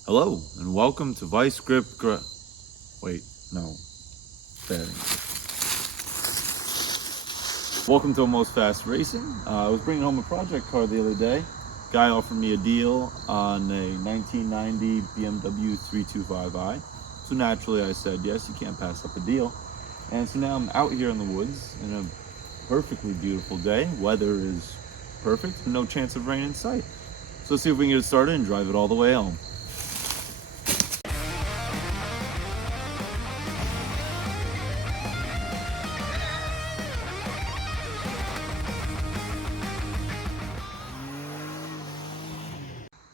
Hello and welcome to Vice Grip. Wait, no, there. Welcome to Almost Fast Racing. I was bringing home a project car the other day. Guy offered me a deal on a 1990 BMW 325i. So naturally I said yes, you can't pass up a deal. And so now I'm out here in the woods in a perfectly beautiful day. Weather is perfect, no chance of rain in sight. So let's see if we can get it started and drive it all the way home.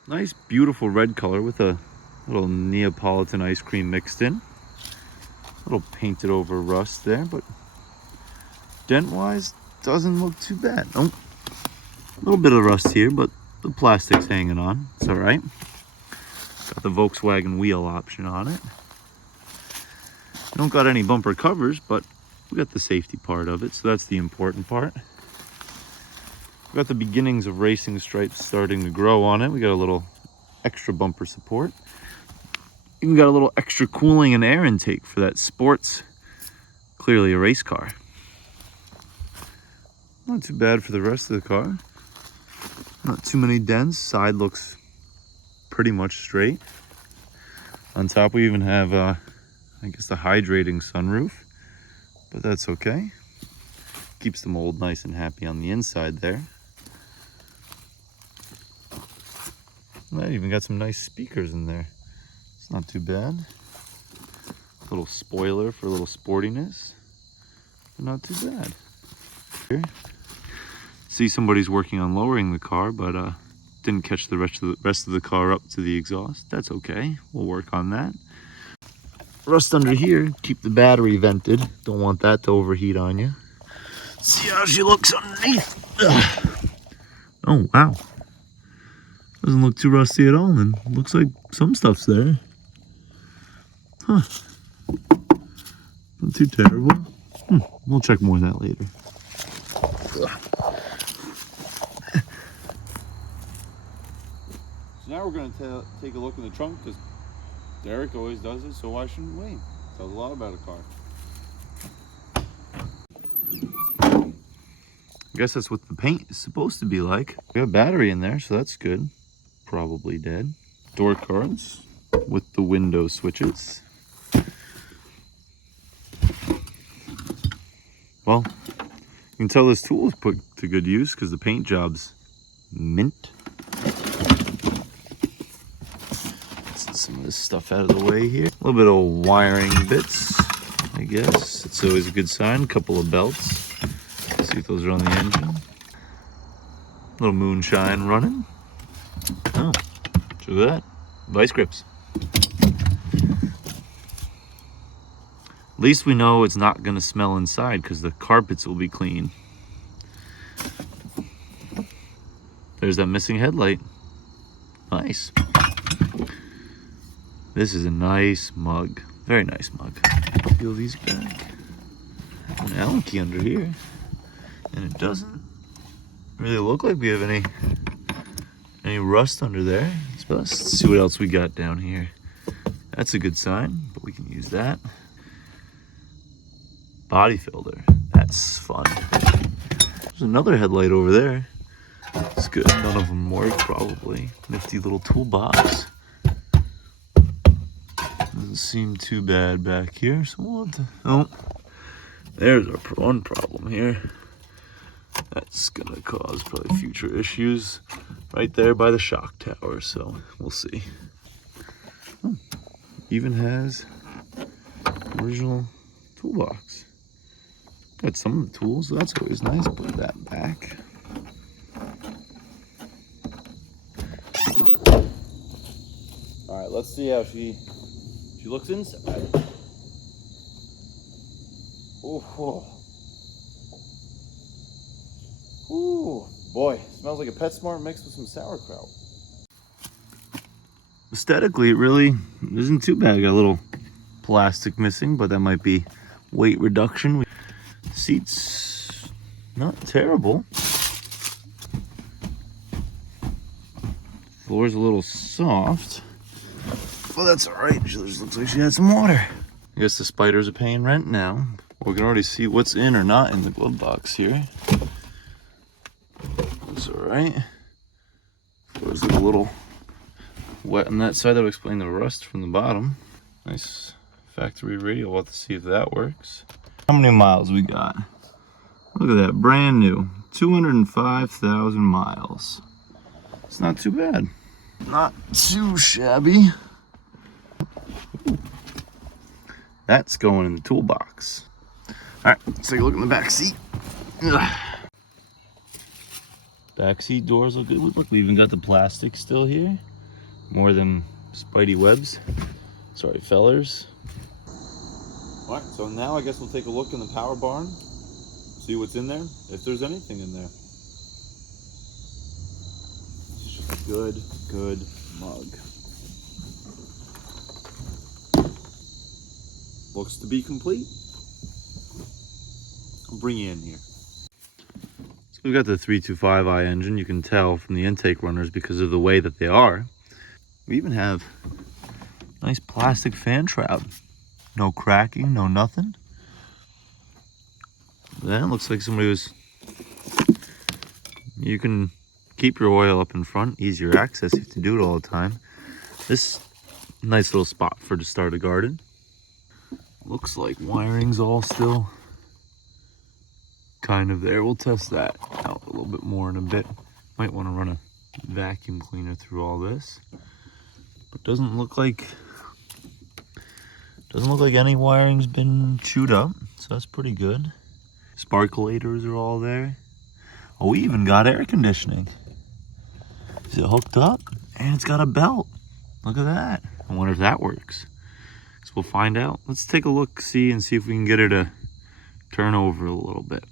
Nice, beautiful red color with a little Neapolitan ice cream mixed in. A little painted over rust there, but dent-wise, doesn't look too bad. Oh, a little bit of rust here, but the plastic's hanging on. It's all right. Got the Volkswagen wheel option on it. Don't got any bumper covers, but we got the safety part of it, so that's the important part. We got the beginnings of racing stripes starting to grow on it. We got a little extra bumper support. Even got a little extra cooling and air intake for that sports, clearly a race car. Not too bad for the rest of the car. Not too many dents. Side looks pretty much straight. On top we even have, I guess, the hydrating sunroof, but that's okay. Keeps the mold nice and happy on the inside there. I even got some nice speakers in there. It's not too bad. A little spoiler for a little sportiness, but not too bad. Here, see somebody's working on lowering the car, but didn't catch the rest of the car up to the exhaust. That's okay. We'll work on that. Rust under here, keep the battery vented. Don't want that to overheat on you. See how she looks underneath. Ugh. Oh, wow. Doesn't look too rusty at all, and looks like some stuff's there. Huh. Not too terrible. We'll check more of that later. So now we're going to take a look in the trunk, because Derek always does it, so why shouldn't we? Tells a lot about a car. I guess that's what the paint is supposed to be like. We have a battery in there, so that's good. Probably dead. Door cards with the window switches. Well, you can tell this tool is put to good use because the paint job's mint. Get some of this stuff out of the way here. A little bit of wiring bits, I guess. It's always a good sign. A couple of belts. See if those are on the engine. A little moonshine running. Oh, look at that. Vice grips. At least we know it's not going to smell inside because the carpets will be clean. There's that missing headlight. Nice. This is a nice mug. Very nice mug. Peel these back. An Allen key under here. And it doesn't really look like we have any rust under there. Let's see what else we got down here. That's a good sign, but we can use that. Body filter. That's fun. There's another headlight over there. It's good. None of them work, probably. Nifty little toolbox. Doesn't seem too bad back here. So what? Oh, there's our one problem here. That's gonna cause probably future issues right there by the shock tower, so we'll see. Oh, even has original toolbox. Got some of the tools, so that's always nice. Put that back. All right, let's see how she looks inside. Oh. Ooh, boy, smells like a PetSmart mixed with some sauerkraut. Aesthetically, it really isn't too bad. Got a little plastic missing, but that might be weight reduction. Seats, not terrible. Floor's a little soft. Well, that's all right. She just looks like she had some water. I guess the spiders are paying rent now. We can already see what's in or not in the glove box here. That's all right. Floor's a little wet on that side. That'll explain the rust from the bottom. Nice factory radio. We'll have to see if that works. How many miles we got? Look at that, brand new. 205,000 miles. It's not too bad. Not too shabby. That's going in the toolbox. All right, let's take a look in the back seat. Ugh. Back seat doors look good. Look, we even got the plastic still here. More than spidey webs. Sorry, fellers. All right, so now I guess we'll take a look in the power barn. See what's in there, if there's anything in there. It's just a good mug. Looks to be complete. I'll bring you in here. So we've got the 325i engine. You can tell from the intake runners because of the way that they are. We even have a nice plastic fan shroud. No cracking, no nothing. That looks like somebody was... You can keep your oil up in front, easier access if you do it all the time. This nice little spot for to start a garden. Looks like wiring's all still kind of there. We'll test that out a little bit more in a bit. Might want to run a vacuum cleaner through all this. But doesn't look like any wiring's been chewed up, so that's pretty good. Sparkulators are all there. Oh, we even got air conditioning. Is it hooked up? And it's got a belt. Look at that. I wonder if that works. So we'll find out. Let's take a look, see if we can get her to turn over a little bit.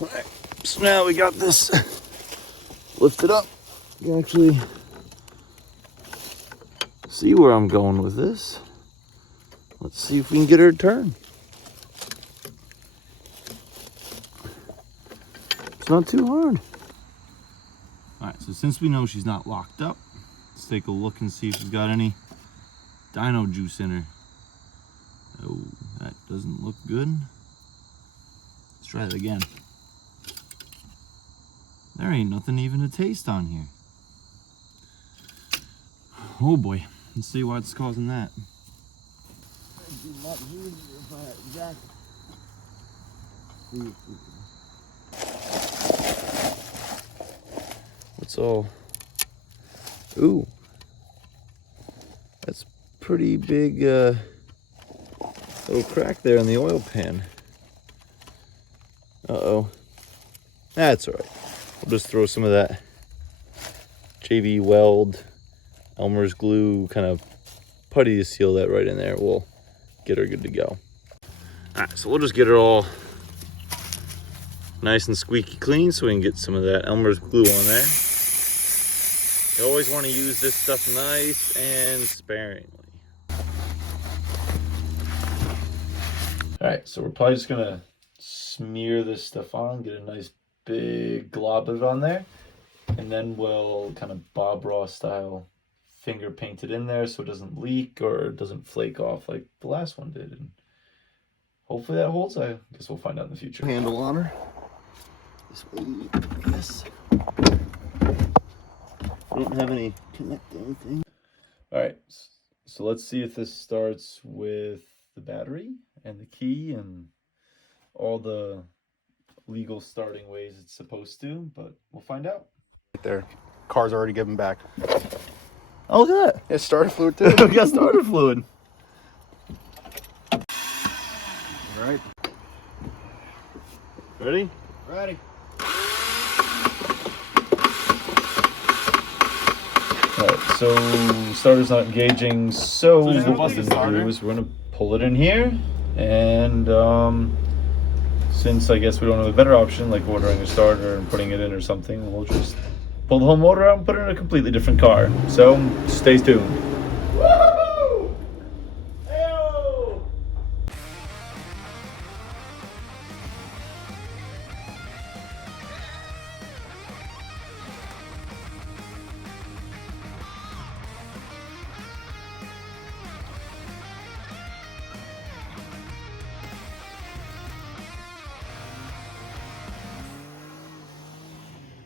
All right, so now we got this lifted up. You can actually see where I'm going with this. Let's see if we can get her to turn. It's not too hard. All right, so since we know she's not locked up, let's take a look and see if she's got any dino juice in her. Oh, that doesn't look good. Let's try it again. There ain't nothing even to taste on here. Oh boy, let's see what's causing that. What's all... Ooh. That's pretty big little crack there in the oil pan. Uh-oh. That's all right. We'll just throw some of that JV Weld, Elmer's glue, kind of putty to seal that right in there. We'll get her good to go. All right, so we'll just get her all nice and squeaky clean so we can get some of that Elmer's glue on there. You always want to use this stuff nice and sparingly. All right, so we're probably just gonna smear this stuff on, get a nice big glob of it on there, and then we'll kind of Bob Ross style finger paint it in there so it doesn't leak or it doesn't flake off like the last one did. And hopefully that holds. I guess we'll find out in the future. Handle on her. This way, yes. I don't have any connecting thing. All right, so let's see if this starts with the battery and the key and all the legal starting ways it's supposed to, but we'll find out. Right there. Car's already given back. Oh, look at that. Yeah, starter fluid too. We got starter fluid. All right. Ready? Ready. Alright, so starter's not engaging, so what we're going to do is we're going to pull it in here, and since I guess we don't have a better option like ordering a starter and putting it in or something, we'll just pull the whole motor out and put it in a completely different car. So stay tuned.